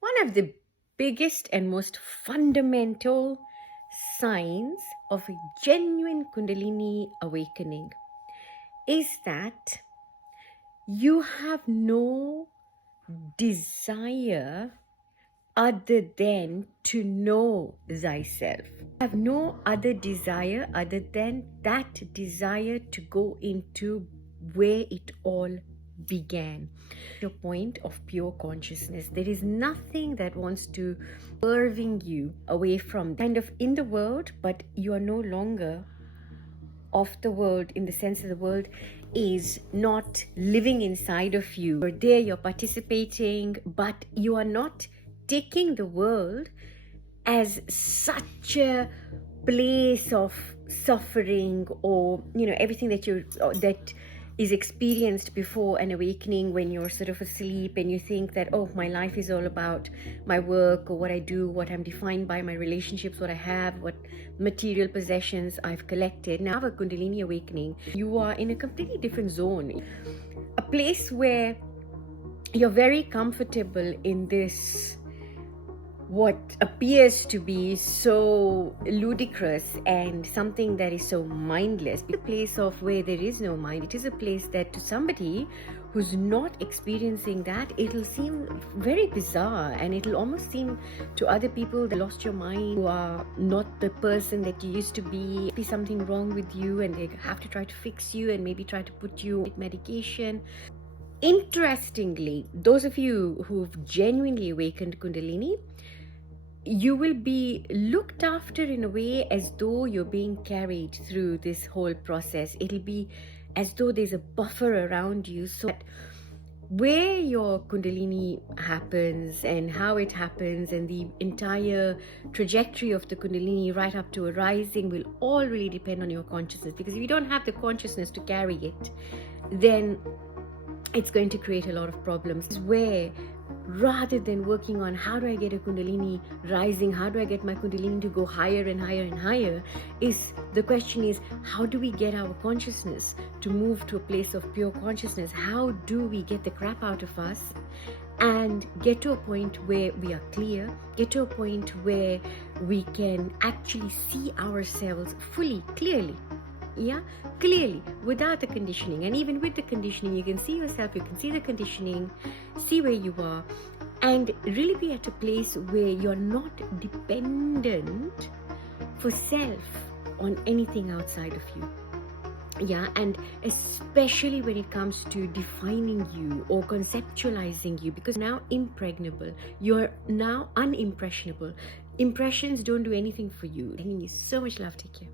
One of the biggest and most fundamental signs of a genuine Kundalini awakening is that you have no desire other than to know thyself. Have no other desire other than that desire to go into where it all began. Your point of pure consciousness. There is nothing that wants to curving you away from kind of in the world, but you are no longer of the world in the sense that the world is not living inside of you. You're there, you're participating, but you are not taking the world as such a place of suffering, or everything that is experienced before an awakening, when you're sort of asleep and you think that, oh, my life is all about my work or what I do, what I'm defined by, my relationships, what I have, what material possessions I've collected. Now, a Kundalini awakening, you are in a completely different zone, a place where you're very comfortable in this what appears to be so ludicrous and something that is so mindless. It's a place of where there is no mind. It is a place that to somebody who's not experiencing that, it'll seem very bizarre, and it'll almost seem to other people that lost your mind, you are not the person that you used to be something wrong with you, and they have to try to fix you and maybe try to put you with medication. Interestingly, those of you who've genuinely awakened Kundalini, you will be looked after in a way as though you're being carried through this whole process. It'll be as though there's a buffer around you, so that where your Kundalini happens and how it happens and the entire trajectory of the Kundalini right up to a rising will all really depend on your consciousness. Because if you don't have the consciousness to carry it, then it's going to create a lot of problems. Where rather than working on how do I get a Kundalini rising, how do I get my Kundalini to go higher and higher and higher, the question is, how do we get our consciousness to move to a place of pure consciousness? How do we get the crap out of us and get to a point where we are clear, get to a point where we can actually see ourselves fully, clearly, without the conditioning. And even with the conditioning, you can see yourself, you can see the conditioning, see where you are, and really be at a place where you're not dependent for self on anything outside of you. And especially when it comes to defining you or conceptualizing you, because now impregnable, you're now unimpressionable. Impressions don't do anything for you. Sending you so much love. Take care.